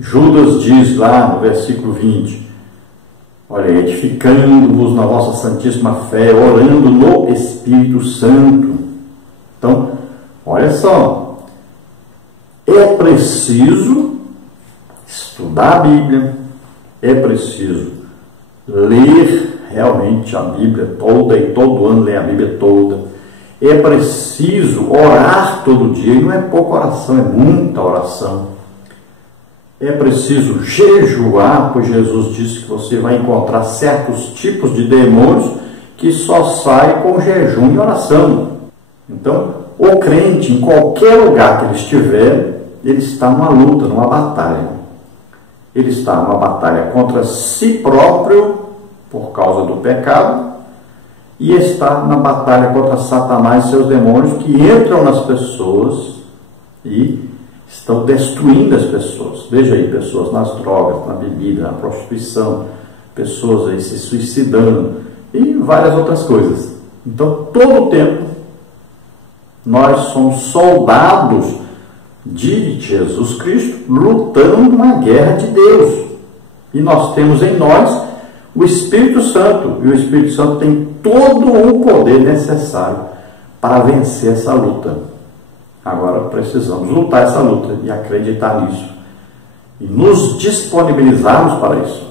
Judas diz lá no versículo 20, olha, edificando-vos na vossa santíssima fé, orando no Espírito Santo. Então, olha só, é preciso estudar a Bíblia, é preciso ler realmente a Bíblia toda, e todo ano ler a Bíblia toda. É preciso orar todo dia, e não é pouca oração, é muita oração. É preciso jejuar, pois Jesus disse que você vai encontrar certos tipos de demônios que só saem com jejum e oração. Então, o crente, em qualquer lugar que ele estiver, ele está numa luta, numa batalha. Ele está numa batalha contra si próprio, por causa do pecado, e está na batalha contra Satanás e seus demônios, que entram nas pessoas e estão destruindo as pessoas. Veja aí, pessoas nas drogas, na bebida, na prostituição, pessoas aí se suicidando e várias outras coisas. Então, todo o tempo, nós somos soldados de Jesus Cristo, lutando uma guerra de Deus. E nós temos em nós o Espírito Santo, e o Espírito Santo tem todo o poder necessário para vencer essa luta. Agora precisamos lutar essa luta e acreditar nisso, e nos disponibilizarmos para isso.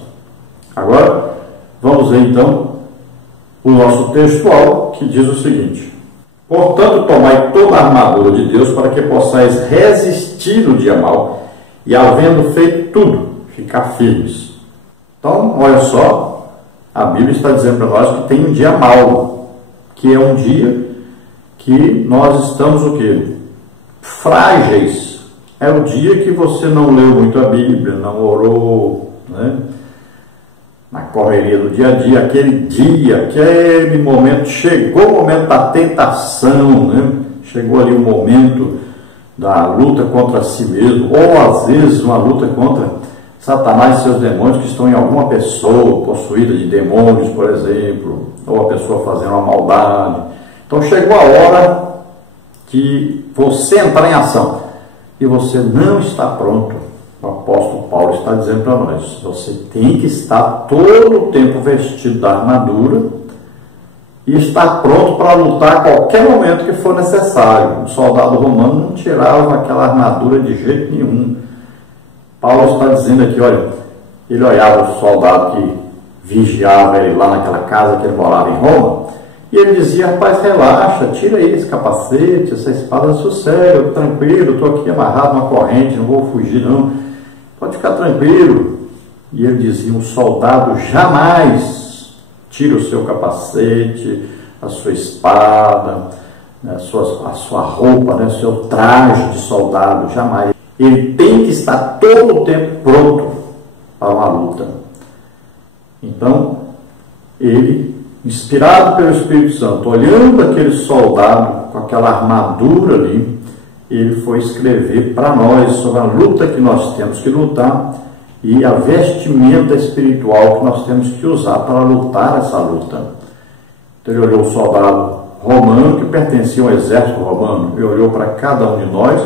Agora, vamos ver então o nosso textual, que diz o seguinte: portanto, tomai toda a armadura de Deus, para que possais resistir no dia mau, e havendo feito tudo, ficar firmes. Então, olha só, a Bíblia está dizendo para nós que tem um dia mau, que é um dia que nós estamos o quê? Frágeis. É o dia que você não leu muito a Bíblia, não orou, né? Na correria do dia a dia, aquele momento, chegou o momento da tentação, né? Chegou ali o momento da luta contra si mesmo, ou às vezes uma luta contra Satanás e seus demônios que estão em alguma pessoa possuída de demônios, por exemplo, ou a pessoa fazendo uma maldade. Então chegou a hora que você entrar em ação e você não está pronto. O apóstolo Paulo está dizendo para nós: você tem que estar todo o tempo vestido da armadura e estar pronto para lutar a qualquer momento que for necessário. O soldado romano não tirava aquela armadura de jeito nenhum. Paulo está dizendo aqui, olha, ele olhava o soldado que vigiava ele lá naquela casa que ele morava em Roma, e ele dizia: rapaz, relaxa, tira aí esse capacete, essa espada, sossega, tranquilo, estou aqui amarrado numa corrente, não vou fugir não, pode ficar tranquilo. E ele dizia: um soldado jamais tira o seu capacete, a sua espada, a sua roupa, né, o seu traje de soldado, jamais. Ele tem que estar todo o tempo pronto para uma luta. Então, ele, inspirado pelo Espírito Santo, olhando aquele soldado com aquela armadura ali, ele foi escrever para nós sobre a luta que nós temos que lutar e a vestimenta espiritual que nós temos que usar para lutar essa luta. Então ele olhou o soldado romano que pertencia ao exército romano e olhou para cada um de nós,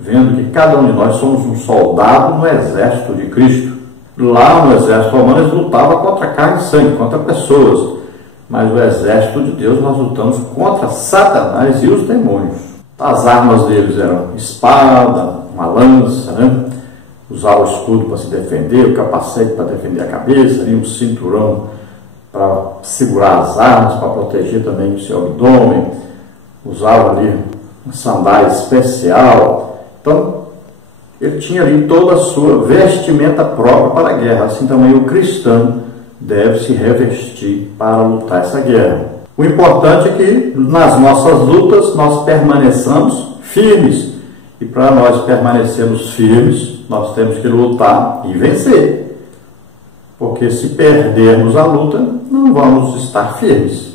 vendo que cada um de nós somos um soldado no exército de Cristo. Lá no exército romano eles lutavam contra carne e sangue, contra pessoas, mas no exército de Deus nós lutamos contra Satanás e os demônios. As armas deles eram espada, uma lança, né? Usava o escudo para se defender, o capacete para defender a cabeça, um cinturão para segurar as armas, para proteger também o seu abdômen, usava ali uma sandália especial. Então, ele tinha ali toda a sua vestimenta própria para a guerra. Assim também o cristão deve se revestir para lutar essa guerra. O importante é que nas nossas lutas nós permaneçamos firmes. E para nós permanecermos firmes, nós temos que lutar e vencer. Porque se perdermos a luta, não vamos estar firmes.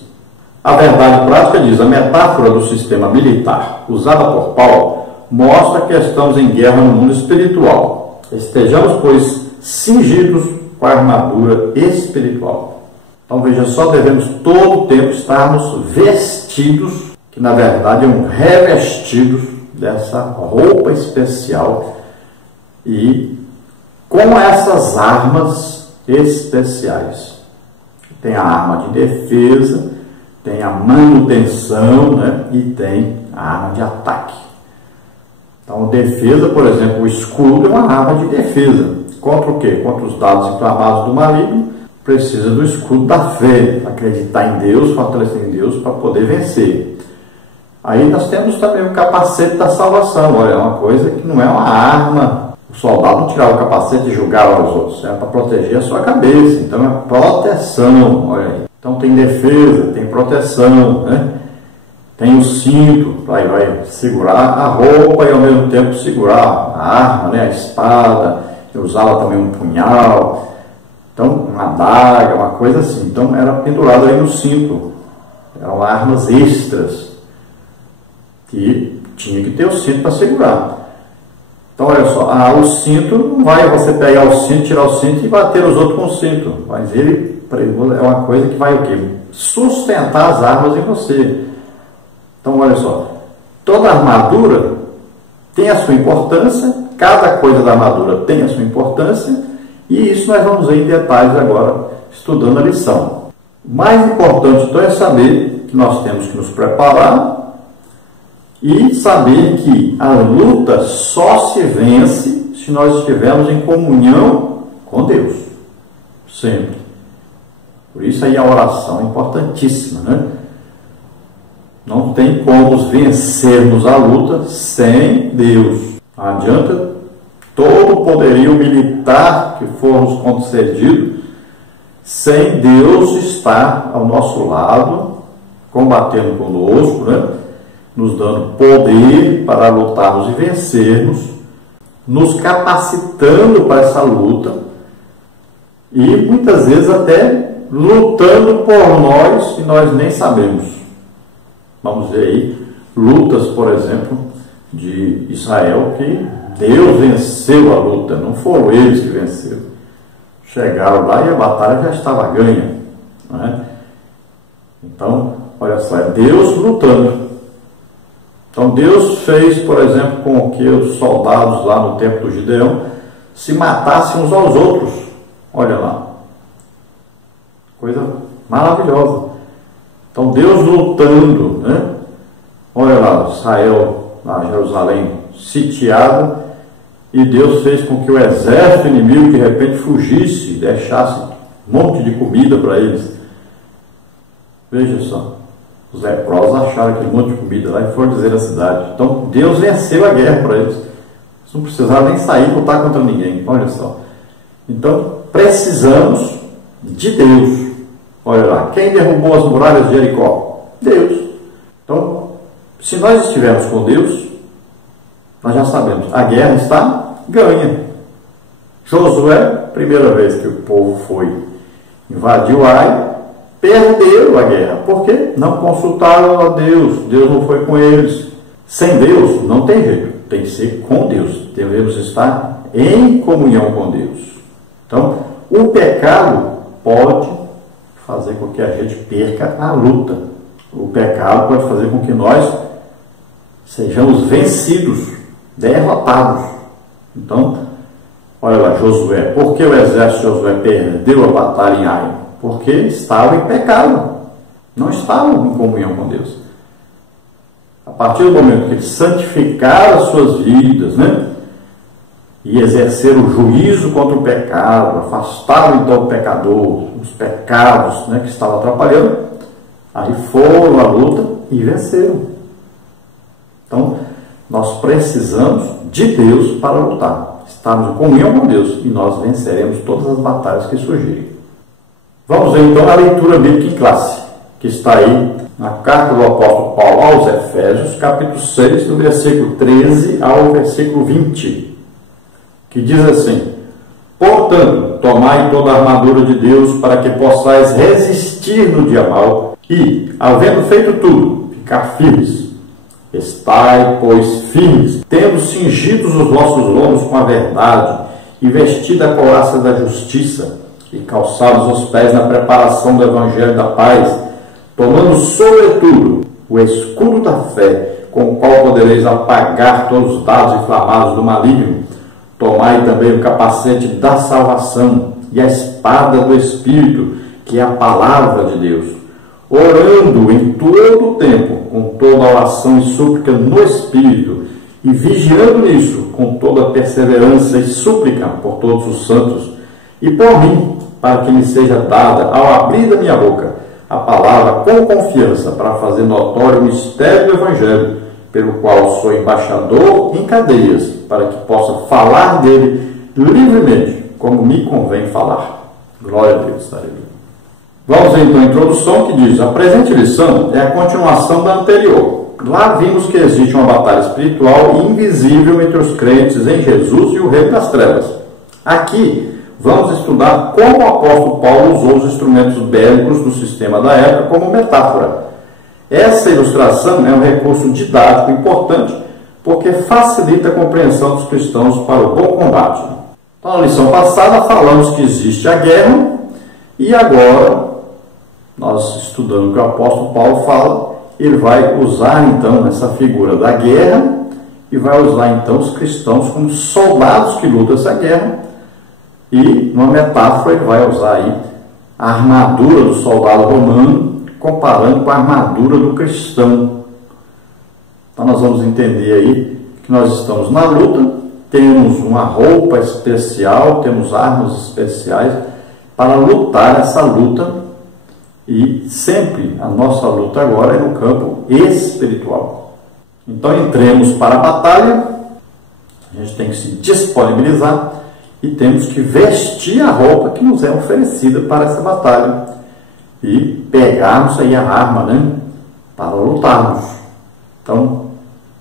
A verdade prática diz: a metáfora do sistema militar usada por Paulo mostra que estamos em guerra no mundo espiritual. Estejamos, pois, cingidos com a armadura espiritual. Então veja só, devemos todo o tempo estarmos vestidos, que na verdade é revestidos dessa roupa especial, e com com essas armas especiais. Tem a arma de defesa, tem a manutenção, né? E tem a arma de ataque. Então, defesa, por exemplo, o escudo é uma arma de defesa. Contra o quê? Contra os dados inflamados do maligno, precisa do escudo da fé, acreditar em Deus, fortalecer em Deus para poder vencer. Aí nós temos também o capacete da salvação. Olha, é uma coisa que não é uma arma. O soldado não tirava o capacete e julgava os outros. É para proteger a sua cabeça. Então é proteção. Olha aí. Então tem defesa, tem proteção, né? Tem o cinto, vai segurar a roupa e ao mesmo tempo segurar a arma, né? A espada. Eu usava também um punhal. Então uma adaga, uma coisa assim. Então era pendurado aí no cinto. Eram armas extras. Que tinha que ter o cinto para segurar. Então, olha só, o cinto, não vai você pegar o cinto, tirar o cinto e bater os outros com o cinto. Mas ele é uma coisa que vai o quê? Sustentar as armas em você. Então, olha só, toda armadura tem a sua importância, cada coisa da armadura tem a sua importância, e isso nós vamos ver em detalhes agora, estudando a lição. O mais importante, então, é saber que nós temos que nos preparar e saber que a luta só se vence se nós estivermos em comunhão com Deus. Sempre. Por isso aí a oração é importantíssima, né? Não tem como vencermos a luta sem Deus. Não adianta todo o poderio militar que for nos concedido, sem Deus estar ao nosso lado, combatendo conosco, né? Nos dando poder para lutarmos e vencermos, nos capacitando para essa luta e muitas vezes até lutando por nós e nós nem sabemos. Vamos ver aí lutas, por exemplo, de Israel, que Deus venceu a luta, não foram eles que venceram. Chegaram lá e a batalha já estava ganha, não é? Então, olha só, é Deus lutando. Então Deus fez, por exemplo, com que os soldados lá no tempo do Gideão se matassem uns aos outros. Olha lá. Coisa maravilhosa. Então Deus lutando, né? Olha lá, Israel, lá Jerusalém sitiada, e Deus fez com que o exército inimigo de repente fugisse, deixasse um monte de comida para eles. Veja só. Os leprosos acharam aquele monte de comida lá e foram dizer à cidade. Então Deus venceu a guerra para eles. Eles não precisaram nem sair e lutar contra ninguém. Olha só. Então precisamos de Deus. Olha lá. Quem derrubou as muralhas de Jericó? Deus. Então, se nós estivermos com Deus, nós já sabemos. A guerra está ganha. Josué, primeira vez que o povo foi, invadiu Ai, perderam a guerra. Por quê? Não consultaram a Deus. Deus não foi com eles. Sem Deus não tem jeito. Tem que ser com Deus. Devemos estar em comunhão com Deus. Então, o pecado pode fazer com que a gente perca a luta. O pecado pode fazer com que nós sejamos vencidos, derrotados. Então, olha lá, Josué. Por que o exército de Josué perdeu a batalha em Ai? Porque estava em pecado, não estavam em comunhão com Deus. A partir do momento que eles santificaram as suas vidas, né, e exerceram o juízo contra o pecado, afastaram então o pecador, os pecados, né, que estavam atrapalhando, aí foram à luta e venceram. Então, nós precisamos de Deus para lutar. Estamos em comunhão com Deus e nós venceremos todas as batalhas que surgirem. Vamos ver então a leitura bíblica em classe, que está aí na carta do apóstolo Paulo aos Efésios, capítulo 6, do versículo 13 ao versículo 20, que diz assim: portanto, tomai toda a armadura de Deus para que possais resistir no dia mau e, havendo feito tudo, ficar firmes. Estai, pois, firmes, tendo cingidos os vossos lombos com a verdade e vestida a couraça da justiça, e calçados os pés na preparação do Evangelho da paz, tomando sobretudo o escudo da fé, com o qual podereis apagar todos os dardos inflamados do maligno, Tomai também o capacete da salvação e a espada do Espírito, que é a palavra de Deus, orando em todo o tempo, com toda oração e súplica no Espírito, e vigiando nisso, com toda perseverança e súplica por todos os santos, e por mim, para que me seja dada, ao abrir da minha boca, a palavra com confiança, para fazer notório o mistério do Evangelho, pelo qual sou embaixador em cadeias, para que possa falar dele livremente, como me convém falar. Glória a Deus. Aleluia. Vamos ver então a introdução que diz: a presente lição é a continuação da anterior. Lá vimos que existe uma batalha espiritual invisível entre os crentes em Jesus e o reino das trevas. Aqui vamos estudar como o apóstolo Paulo usou os instrumentos bélicos do sistema da época como metáfora. Essa ilustração é um recurso didático importante porque facilita a compreensão dos cristãos para o bom combate. Então, na lição passada falamos que existe a guerra e agora, nós estudando o que o apóstolo Paulo fala, ele vai usar então essa figura da guerra e vai usar então os cristãos como soldados que lutam essa guerra, e numa metáfora ele vai usar aí a armadura do soldado romano comparando com a armadura do cristão. Então nós vamos entender aí que nós estamos na luta, temos uma roupa especial, temos armas especiais para lutar essa luta. E sempre a nossa luta agora é no campo espiritual. Então entremos para a batalha, a gente tem que se disponibilizar e temos que vestir a roupa que nos é oferecida para essa batalha e pegarmos aí a arma, né, para lutarmos. Então,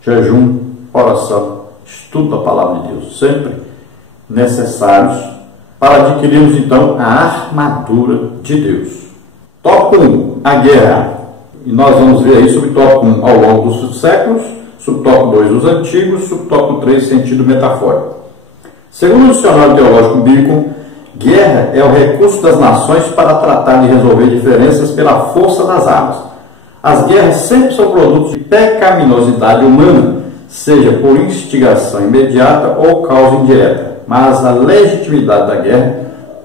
jejum, oração, estudo da palavra de Deus, sempre necessários para adquirirmos então a armadura de Deus. Tópico 1, a guerra. E nós vamos ver aí subtópico 1 ao longo dos séculos, subtópico 2 os antigos, subtópico 3 sentido metafórico. Segundo o dicionário teológico bíblico, guerra é o recurso das nações para tratar de resolver diferenças pela força das armas. As guerras sempre são produtos de pecaminosidade humana, seja por instigação imediata ou causa indireta, mas a legitimidade da guerra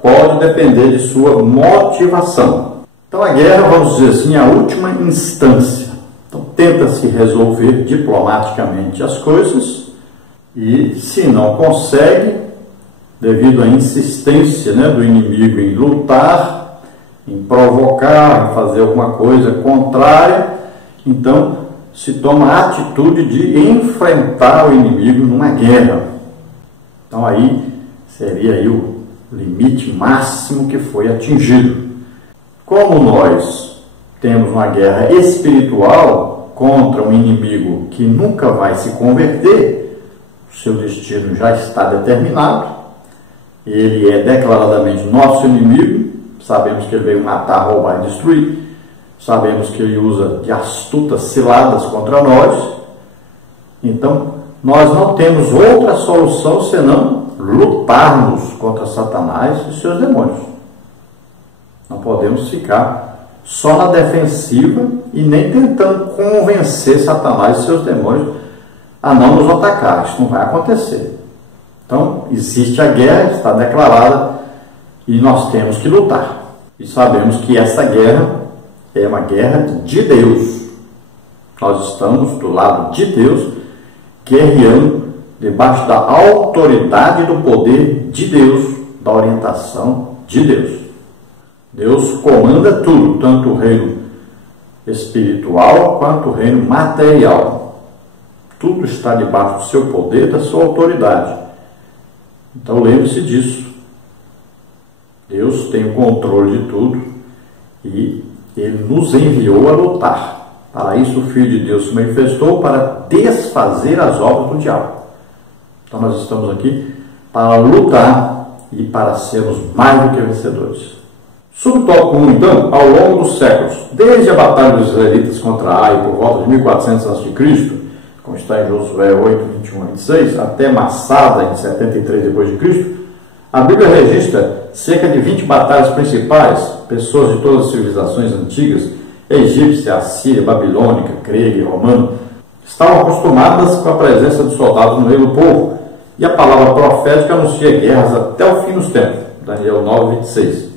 pode depender de sua motivação. Então a guerra, vamos dizer assim, é a última instância. Então tenta-se resolver diplomaticamente as coisas e, se não consegue, devido à insistência, né, do inimigo em lutar, em provocar, em fazer alguma coisa contrária, então se toma a atitude de enfrentar o inimigo numa guerra. Então aí seria aí o limite máximo que foi atingido. Como nós temos uma guerra espiritual contra um inimigo que nunca vai se converter, o seu destino já está determinado, ele é declaradamente nosso inimigo, sabemos que ele veio matar, roubar e destruir, sabemos que ele usa de astutas ciladas contra nós, então nós não temos outra solução senão lutarmos contra Satanás e seus demônios. Não podemos ficar só na defensiva e nem tentando convencer Satanás e seus demônios a não nos atacar. Isso não vai acontecer. Então, existe a guerra, está declarada, e nós temos que lutar. E sabemos que essa guerra é uma guerra de Deus. Nós estamos do lado de Deus, guerreando debaixo da autoridade do poder de Deus, da orientação de Deus. Deus comanda tudo, tanto o reino espiritual quanto o reino material. Tudo está debaixo do seu poder, da sua autoridade. Então lembre-se disso. Deus tem o controle de tudo e Ele nos enviou a lutar. Para isso o Filho de Deus se manifestou para desfazer as obras do diabo. Então nós estamos aqui para lutar e para sermos mais do que vencedores. Subtópico 1, então, ao longo dos séculos, desde a batalha dos israelitas contra Ai por volta de 1400 a.C., como está em Josué 8, 21 a 26, até Massada, em 73 d.C., a Bíblia registra cerca de 20 batalhas principais. Pessoas de todas as civilizações antigas, egípcia, assíria, babilônica, grega e romana, estavam acostumadas com a presença de soldados no meio do povo, E a palavra profética anuncia guerras até o fim dos tempos. Daniel 9, 26.